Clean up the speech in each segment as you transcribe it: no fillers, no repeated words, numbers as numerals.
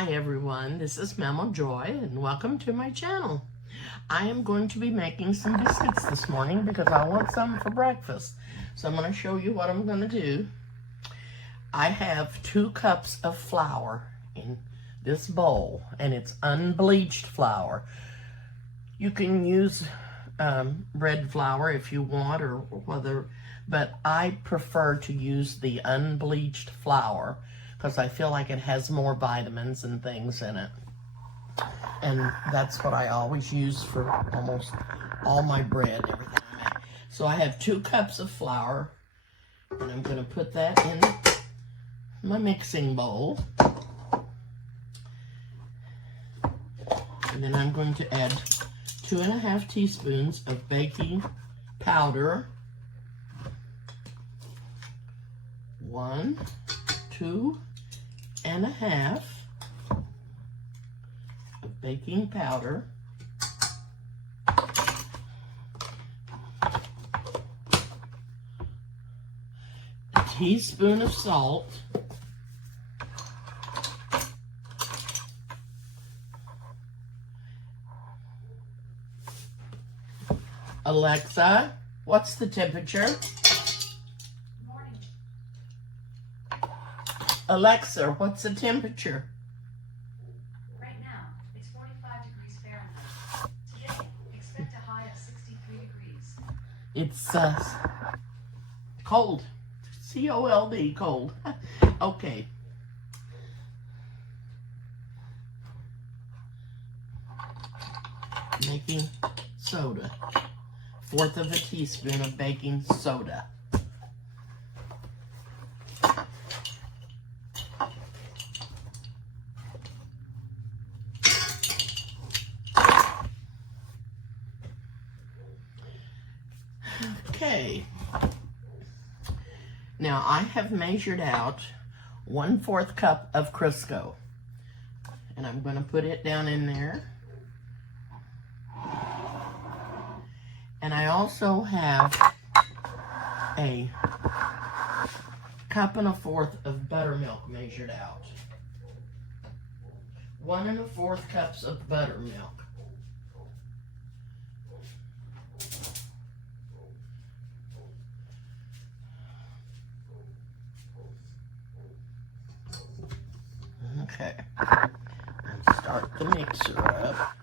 Hi everyone, this is Mama Joy and welcome to my channel. I am going to be making some biscuits this morning because I want some for breakfast. So I'm going to show you what I'm going to do. I have 2 cups of flour in this bowl and it's unbleached flour. You can use red flour if you want or whether, but I prefer to use the unbleached flour because I feel like it has more vitamins and things in it. And that's what I always use for almost all my bread and everything I make. So I have 2 cups of flour, and I'm going to put that in my mixing bowl. And then I'm going to add 2½ teaspoons of baking powder. 1, 2 and a half of baking powder, a teaspoon of salt, Alexa, what's the temperature? Alexa, what's the temperature? Right now, it's 45 degrees Fahrenheit. Today, expect a high of 63 degrees. It's cold. C-O-L-D, cold. Okay. Baking soda. 1/4 of a teaspoon of baking soda. Okay, now I have measured out 1/4 cup of Crisco, and I'm going to put it down in there. And I also have a 1 1/4 cup of buttermilk measured out. 1 1/4 cups of buttermilk. Okay, let's start the mixer up.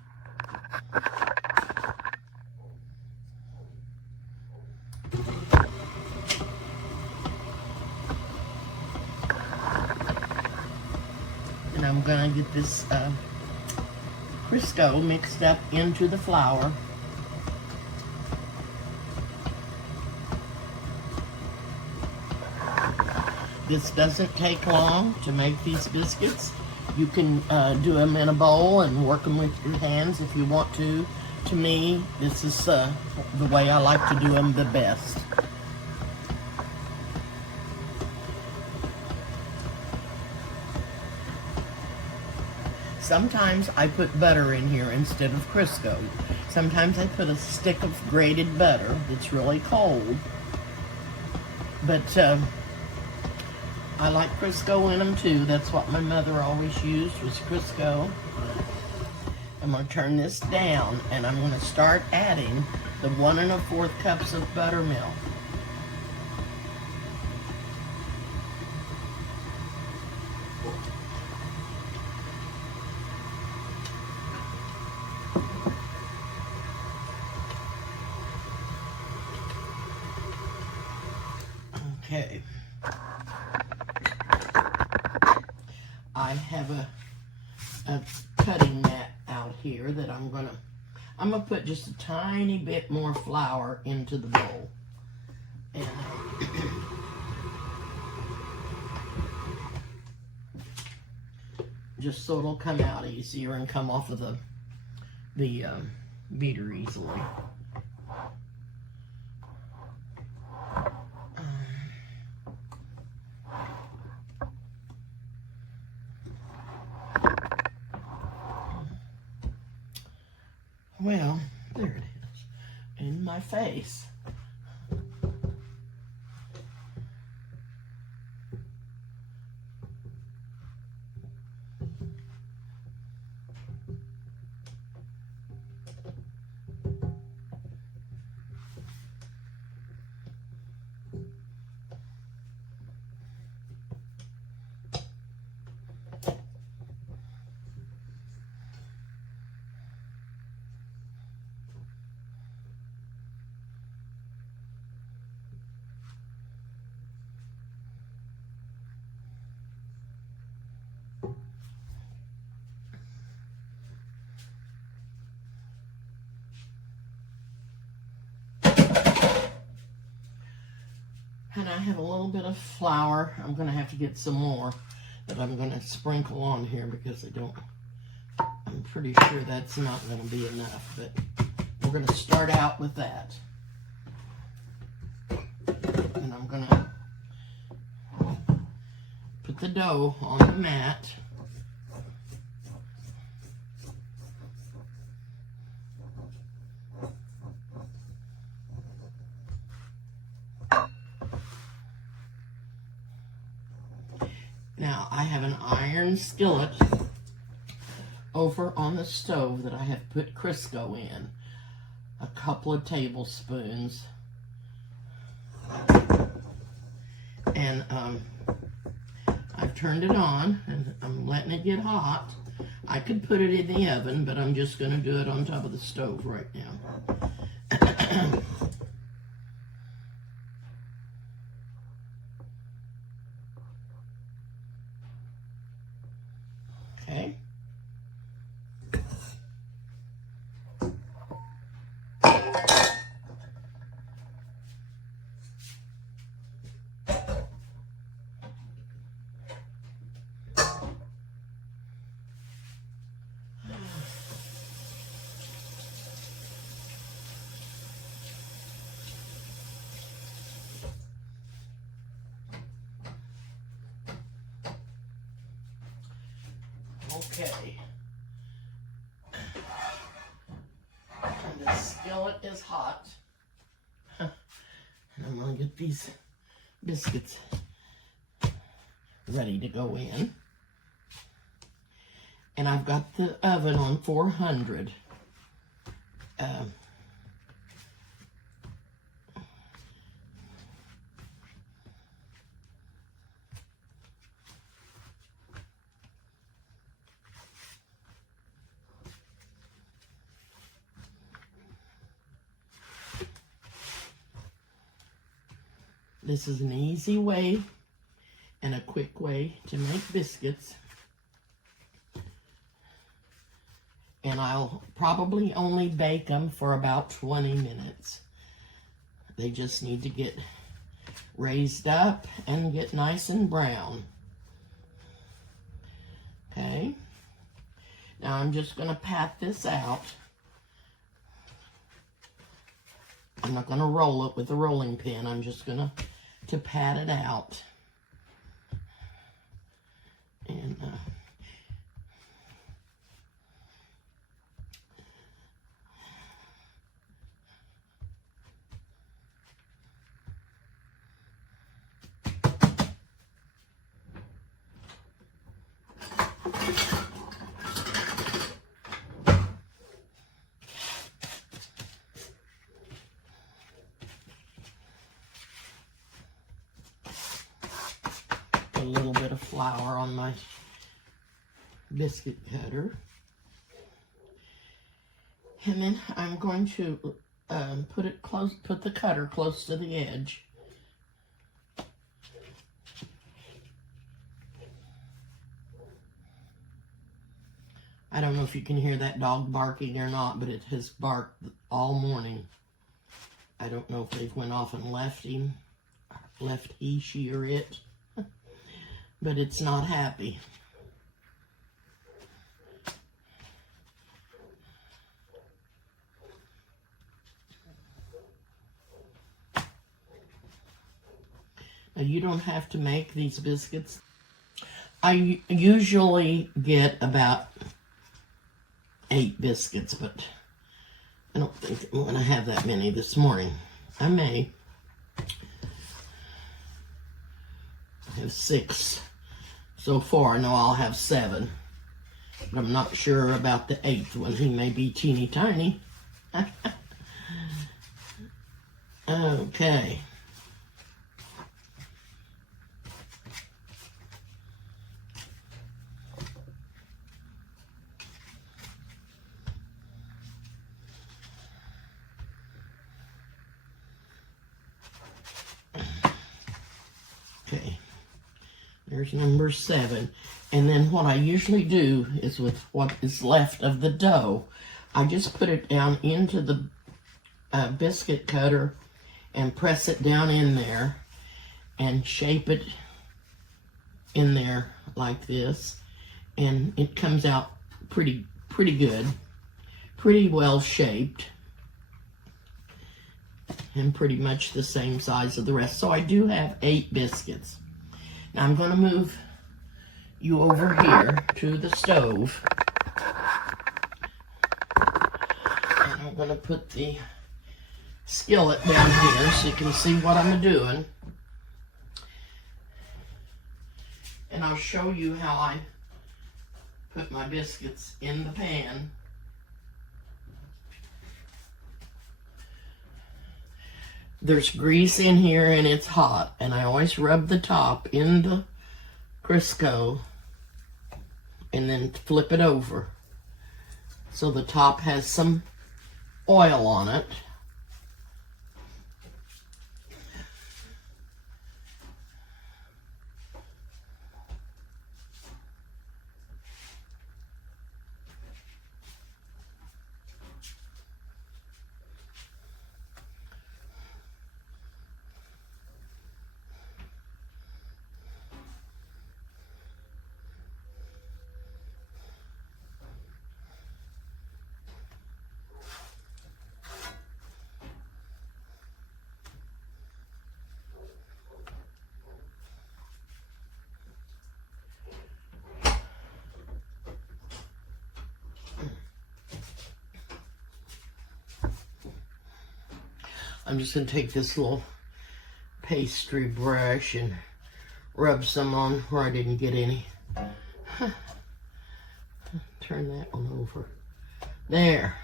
And I'm gonna get this Crisco mixed up into the flour. This doesn't take long to make these biscuits. You can do them in a bowl and work them with your hands if you want to. To me, this is the way I like to do them the best. Sometimes I put butter in here instead of Crisco. Sometimes I put a stick of grated butter that's really cold. But I like Crisco in them too. That's what my mother always used, was Crisco. I'm going to turn this down and I'm going to start adding the 1 1/4 cups of buttermilk. Okay. I have a cutting mat out here that I'm gonna put just a tiny bit more flour into the bowl. And just so it'll come out easier and come off of the beater easily. Well, there it is, in my face. And I have a little bit of flour. I'm going to have to get some more that I'm going to sprinkle on here because I'm pretty sure that's not going to be enough, but we're going to start out with that. And I'm going to put the dough on the mat. Now, I have an iron skillet over on the stove that I have put Crisco in. A couple of tablespoons. And I've turned it on, and I'm letting it get hot. I could put it in the oven, but I'm just going to do it on top of the stove right now. Okay. Okay. And the skillet is hot. And I'm going to get these biscuits ready to go in. And I've got the oven on 400. This is an easy way and a quick way to make biscuits. And I'll probably only bake them for about 20 minutes. They just need to get raised up and get nice and brown. Okay. Now I'm just going to pat this out. I'm not going to roll it with a rolling pin. I'm just going to pat it out. And a little bit of flour on my biscuit cutter. And then I'm going to put the cutter close to the edge. I don't know if you can hear that dog barking or not, but it has barked all morning. I don't know if they've went off and left him, left he, she, or it, but it's not happy. Now, you don't have to make these biscuits. I usually get about 8 biscuits, but I don't think I'm going to have that many this morning. I may. I have 6 so far. I know I'll have 7, but I'm not sure about the 8th one. He may be teeny tiny. Okay. Okay, there's number 7. And then what I usually do is with what is left of the dough, I just put it down into the biscuit cutter and press it down in there. and shape it in there like this, and it comes out pretty good, pretty well shaped, and pretty much the same size of the rest. So I do have 8 biscuits. Now I'm going to move you over here to the stove, and I'm going to put the skillet down here so you can see what I'm doing, and I'll show you how I put my biscuits in the pan. There's grease in here and it's hot, and I always rub the top in the Crisco and then flip it over so the top has some oil on it. I'm just going to take this little pastry brush and rub some on where I didn't get any. Turn that one over. There.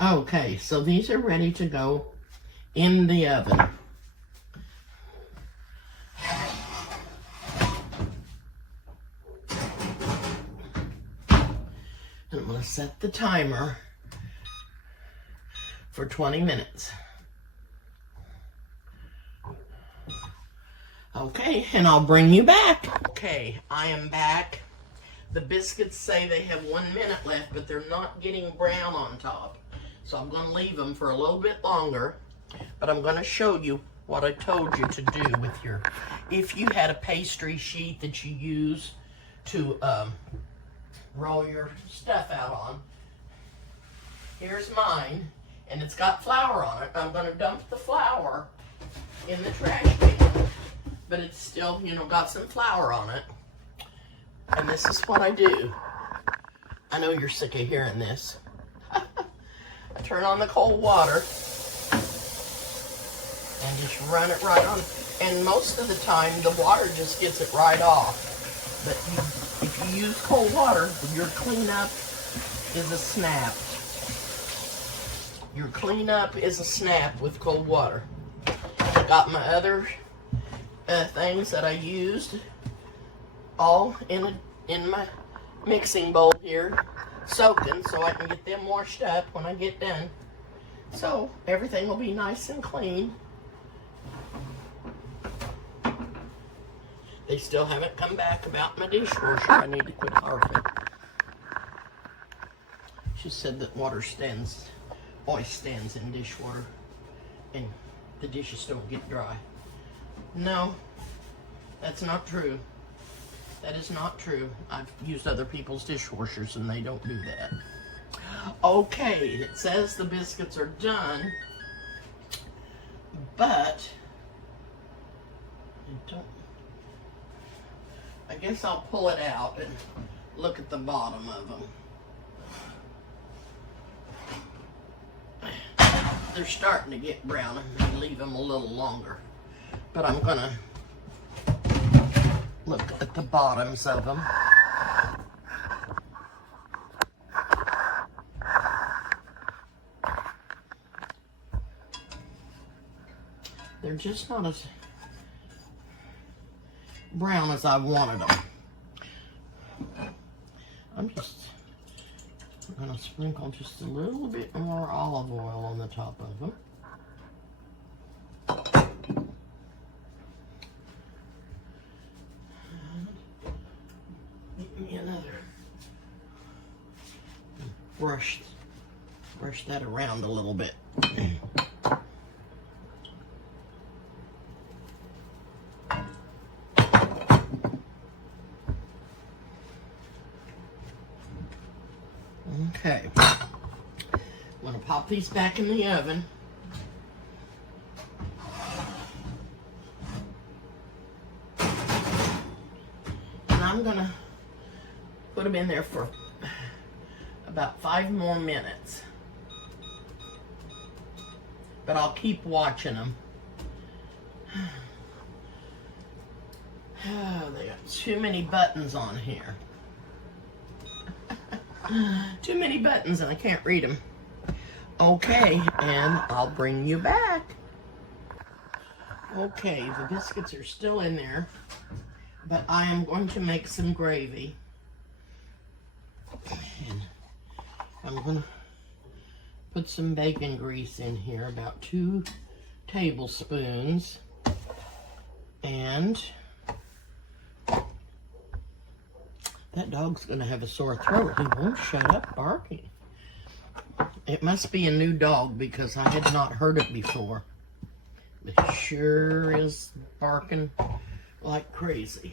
Okay, so these are ready to go in the oven. And I'm going to set the timer for 20 minutes. Okay, and I'll bring you back. Okay, I am back. The biscuits say they have 1 minute left, but they're not getting brown on top. So I'm going to leave them for a little bit longer, but I'm going to show you what I told you to do with your, if you had a pastry sheet that you use to roll your stuff out on. Here's mine, and it's got flour on it. I'm going to dump the flour in the trash can, but it's still, you know, got some flour on it. And this is what I do. I know you're sick of hearing this. I turn on the cold water and just run it right on. And most of the time, the water just gets it right off. But if you use cold water, your cleanup is a snap. Your cleanup is a snap with cold water. I got my other things that I used all in my mixing bowl here, soaking, so I can get them washed up when I get done. So everything will be nice and clean. They still haven't come back about my dishwasher. I need to quit harping. She said that water always stands in dishwater, and the dishes don't get dry. No, that's not true. That is not true. I've used other people's dishwashers and they don't do that. Okay, it says the biscuits are done, but I guess I'll pull it out and look at the bottom of them. They're starting to get brown. and leave them a little longer, but I'm gonna look at the bottoms of them. They're just not as brown as I wanted them. I'm gonna sprinkle just a little bit more olive oil on the top of them. Get me another. Brush that around a little bit. Okay. I'm gonna pop these back in the oven. And I'm gonna put them in there for about 5 more minutes. But I'll keep watching them. Oh, they got too many buttons on here. Too many buttons and I can't read them. Okay, and I'll bring you back. Okay, the biscuits are still in there, but I am going to make some gravy. And I'm going to put some bacon grease in here, about 2 tablespoons. And that dog's going to have a sore throat. He won't shut up barking. It must be a new dog because I had not heard it before. But he sure is barking like crazy.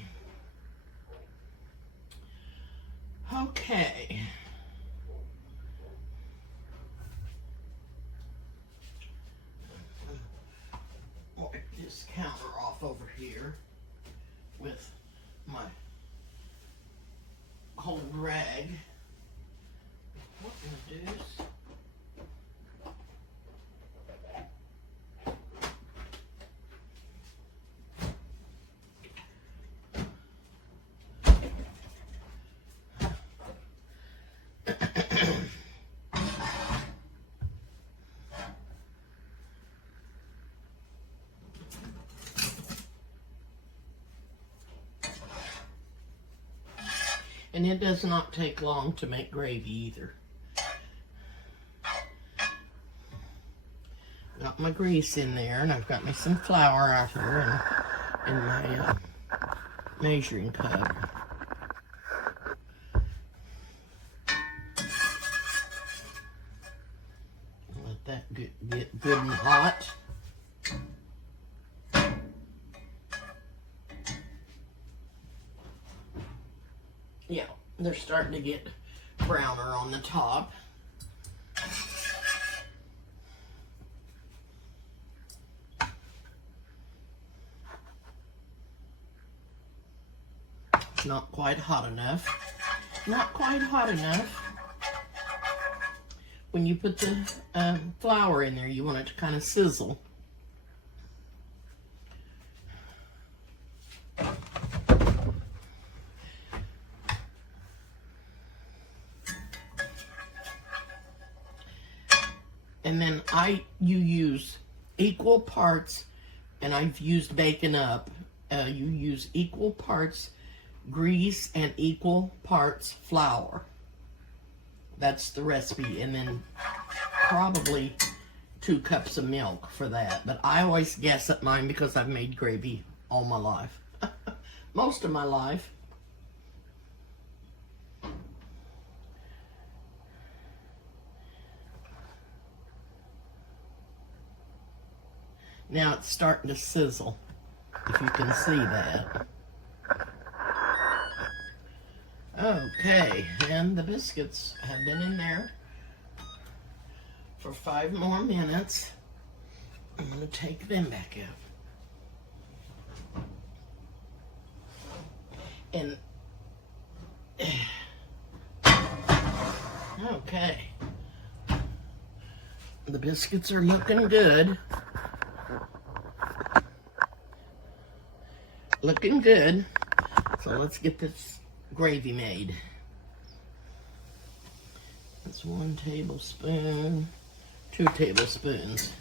Okay. Wipe this counter off over here with my cold rag. What in the deuce? And it does not take long to make gravy either. Got my grease in there, and I've got me some flour out here in my measuring cup. Let that get good and hot. Yeah, they're starting to get browner on the top. It's not quite hot enough. Not quite hot enough. When you put the flour in there, you want it to kind of sizzle. And then you use equal parts, and I've used bacon up. You use equal parts grease and equal parts flour. That's the recipe. And then probably 2 cups of milk for that. But I always guess at mine because I've made gravy all my life. Most of my life. Now it's starting to sizzle, if you can see that. Okay, and the biscuits have been in there for 5 more minutes. I'm going to take them back up. And, okay. The biscuits are looking good. Looking good. So let's get this gravy made. That's 1 tablespoon, 2 tablespoons.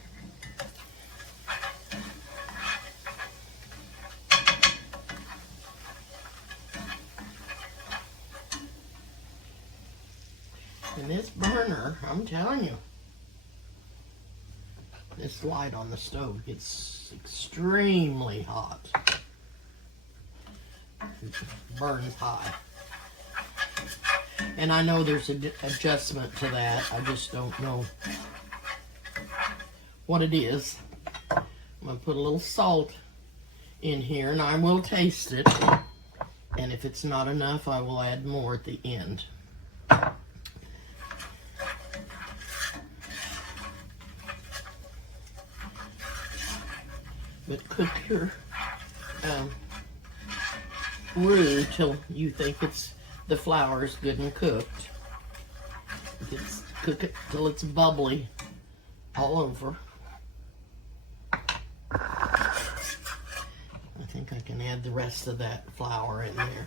And this burner, I'm telling you, this light on the stove gets extremely hot. Burns high. And I know there's an adjustment to that. I just don't know what it is. I'm going to put a little salt in here, and I will taste it. And if it's not enough, I will add more at the end. But cook your roux till you think the flour is good and cooked. Cook it till it's bubbly all over. I think I can add the rest of that flour in there.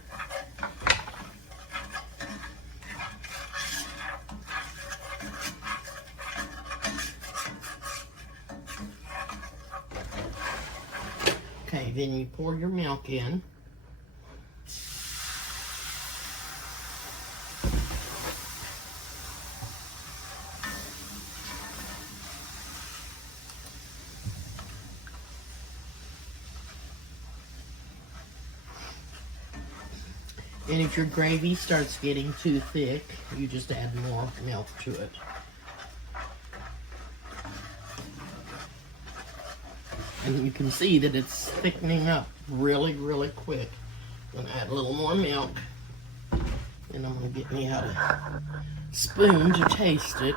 Okay, then you pour your milk in. And if your gravy starts getting too thick, you just add more milk to it. And you can see that it's thickening up really, really quick. I'm gonna add a little more milk. And I'm gonna get me out a spoon to taste it.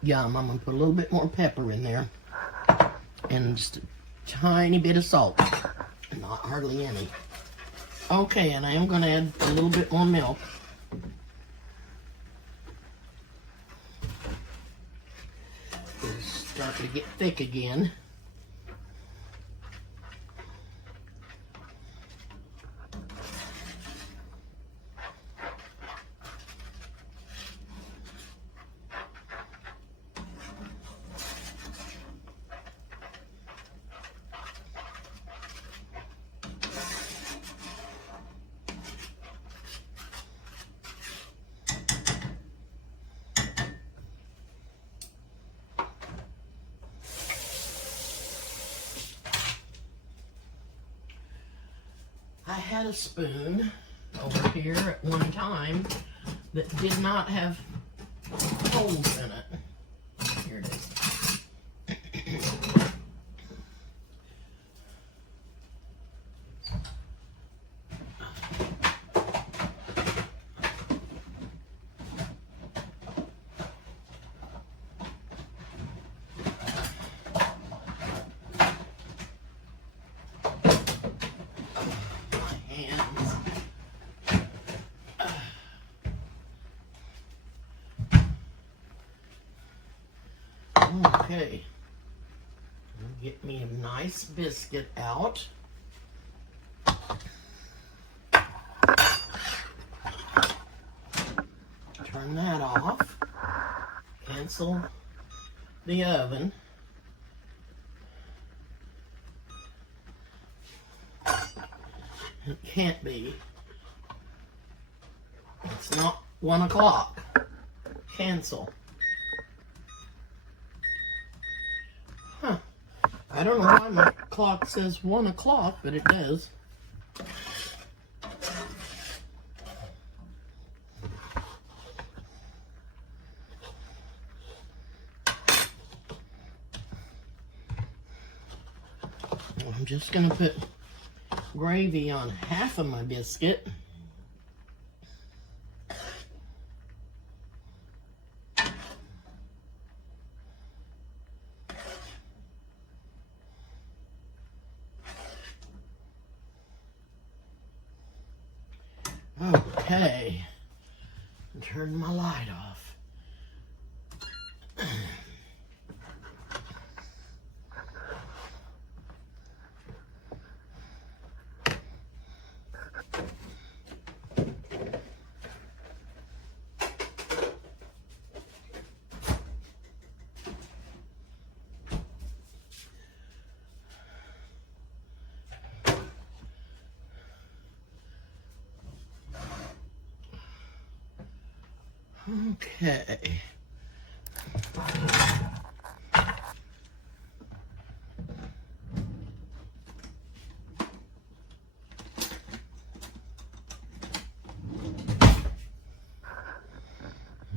Yum, I'm gonna put a little bit more pepper in there and just a tiny bit of salt, not hardly any. Okay, and I am gonna add a little bit more milk. It's starting to get thick again. I had a spoon over here at one time that did not have holes in it. Here it is. Okay, get me a nice biscuit out. Turn that off. Cancel the oven. It can't be. It's not 1 o'clock. Cancel. Huh. I don't know why my clock says 1 o'clock, but it does. I'm just going to put gravy on half of my biscuit. Okay, turn my light off. Okay.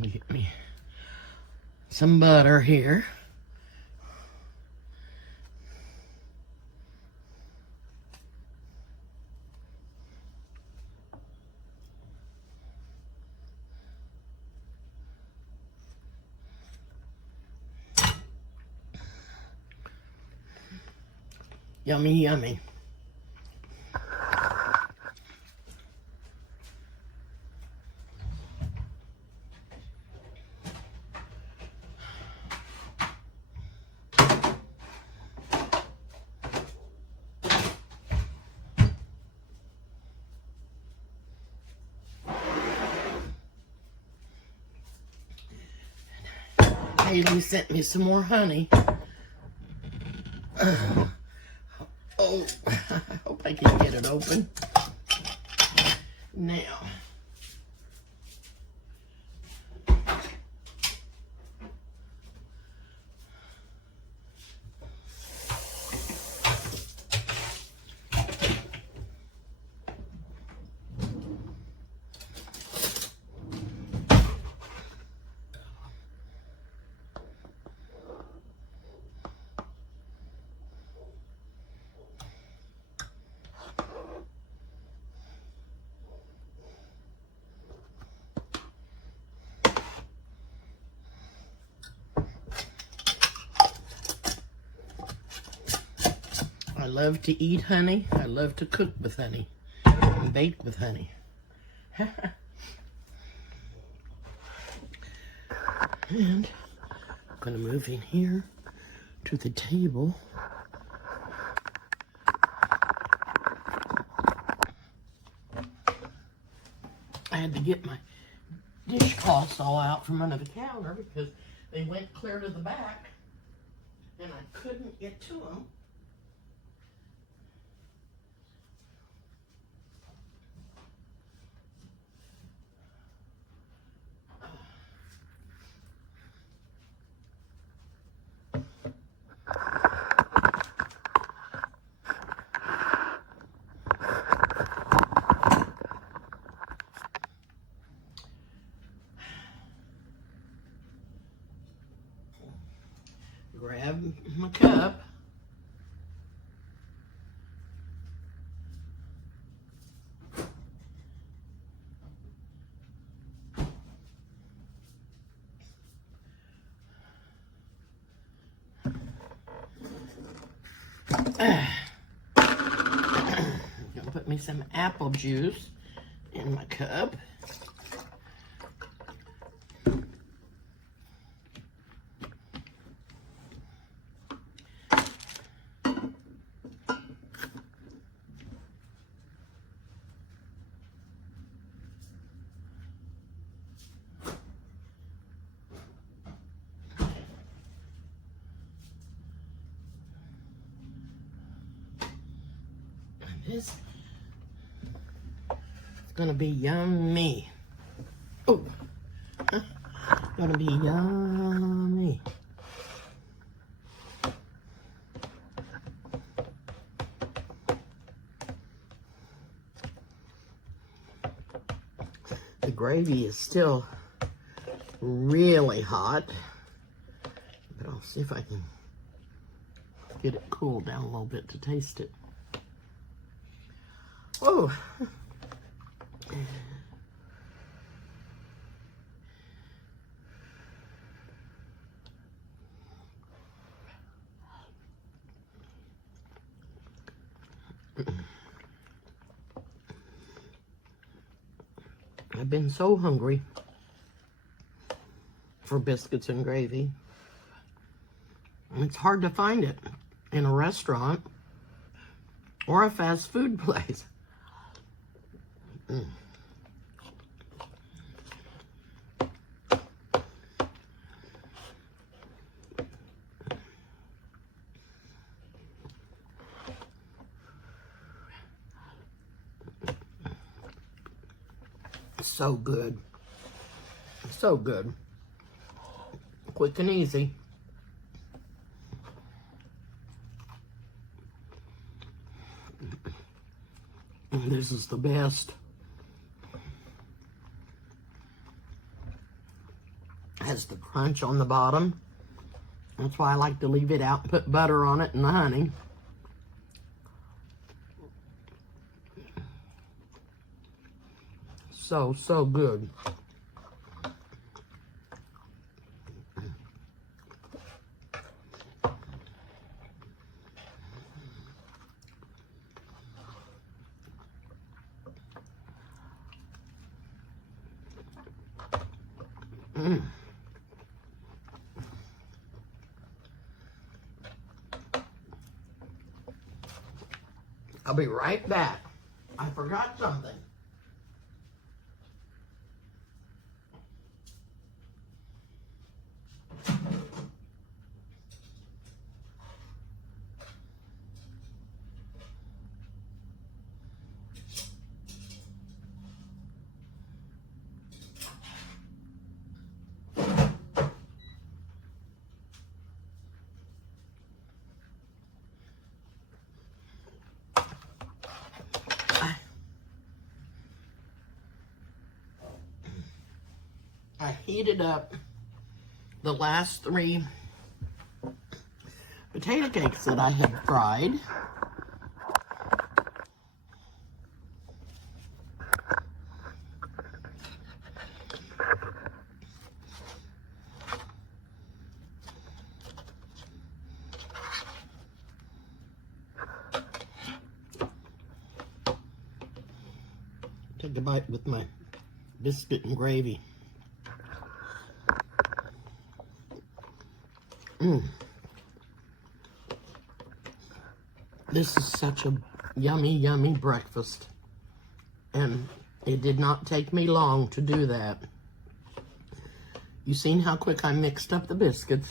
Get me some butter here. Yummy, yummy. Haley sent me some more honey. Oh, I hope I can get it open. Now. I love to eat honey. I love to cook with honey and bake with honey. And I'm going to move in here to the table. I had to get my dishcloths all out from under the counter because they went clear to the back and I couldn't get to them. Grab my cup. I'm gonna put me some apple juice in my cup. This is gonna be yummy. Oh, gonna be yummy. The gravy is still really hot, but I'll see if I can get it cooled down a little bit to taste it. Oh. I've been so hungry for biscuits and gravy. And it's hard to find it in a restaurant or a fast food place. So good. So good. Quick and easy. And this is the best. Has the crunch on the bottom. That's why I like to leave it out and put butter on it and the honey. So, so good. I'll be right back. I forgot something. I heated up the last 3 potato cakes that I had fried. Take a bite with my biscuit and gravy. This is such a yummy, yummy breakfast. And it did not take me long to do that. You seen how quick I mixed up the biscuits.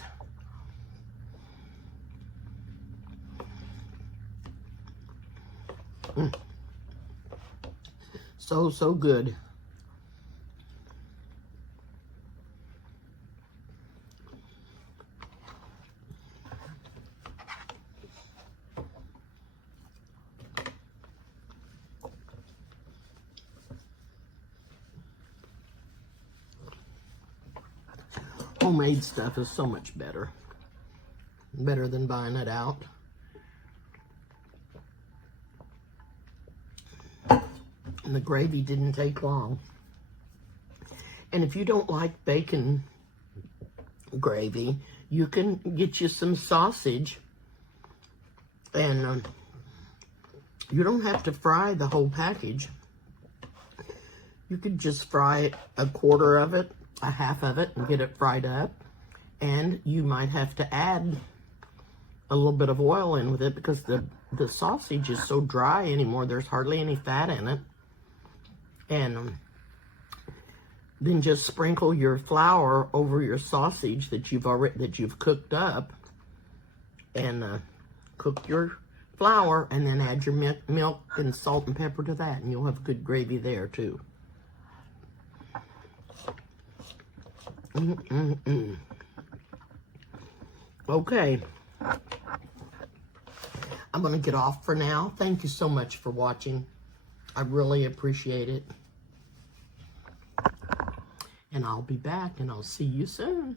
So, so good. Homemade stuff is so much better. Better than buying it out. And the gravy didn't take long. And if you don't like bacon gravy, you can get you some sausage. And you don't have to fry the whole package. You could just fry a quarter of it, a half of it, and get it fried up. And you might have to add a little bit of oil in with it because the sausage is so dry anymore. There's hardly any fat in it. And then just sprinkle your flour over your sausage that you've cooked up, and cook your flour, and then add your milk and salt and pepper to that, and you'll have good gravy there too. Okay, I'm gonna get off for now. Thank you so much for watching. I really appreciate it. And I'll be back, and I'll see you soon.